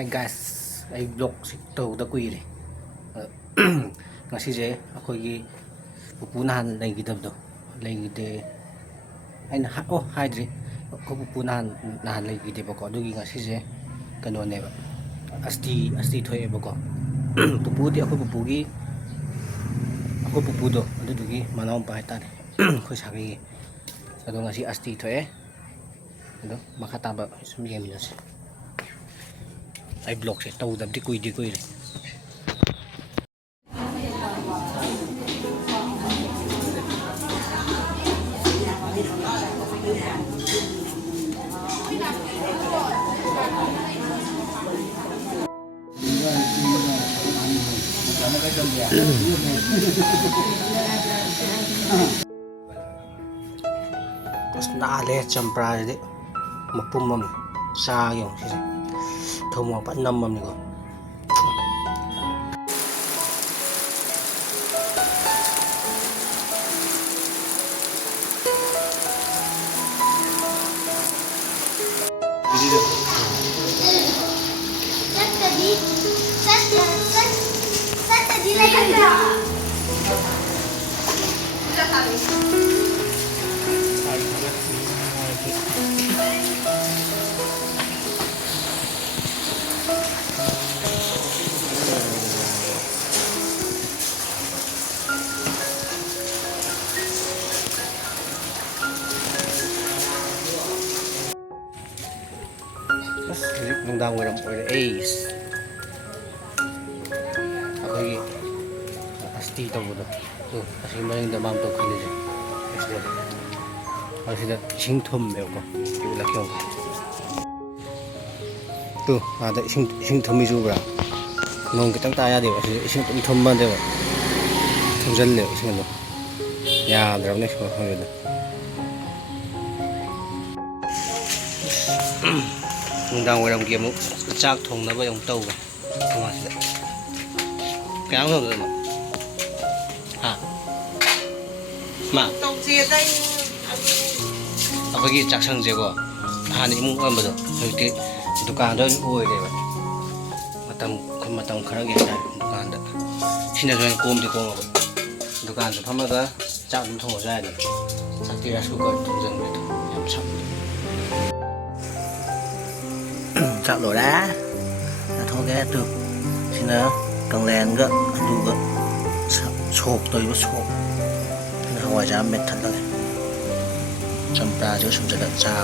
Hi guys, I vlog tawda kuire. Ngasi je akogi pupunahan laygidabdo. Laygide aina haidri. Ko pupunahan nahan laygide bako. Adugi ngasi je kano neba. Asti thoye bako. Pupudi ako pupugi ako pupudo. Adugi manawang pa haitane. Ko sagi. Ado ngasi asti thoye. Ado makataba sumiya minus. I vlog siya tawda di kuire. Terus naale Champra jadi mapumam sa yung sisi Thongba pa namam ni ko. Nung daw ng ace ako yung asti ito mo tuh kasi maling damam to kili kasi na singtom ko iulak yung tuh ada singtom juga nung kitang taya di ba singtom ba di ba 통전 le sing ano ya daw next ko yun nung daw walang game mo chak thong na ba yung tàu ba kuma sila kaya ano ba ha ma tàu chia đây ako gi chak sang je ko hani mu am ba do hoti dukan do oi le ba matam khara ge ta dukan da sina so kom de ko dukan so phama ga chak dum thong ja ni chak ti ra su ko thong jang le to yam chak chak lo đá thôi cái từ xin nó Kanglayen gỡ đủ gỡ sộp tôi có sộp nó ngoài ra mệt thật rồi Champra chứ không sẽ đặt ra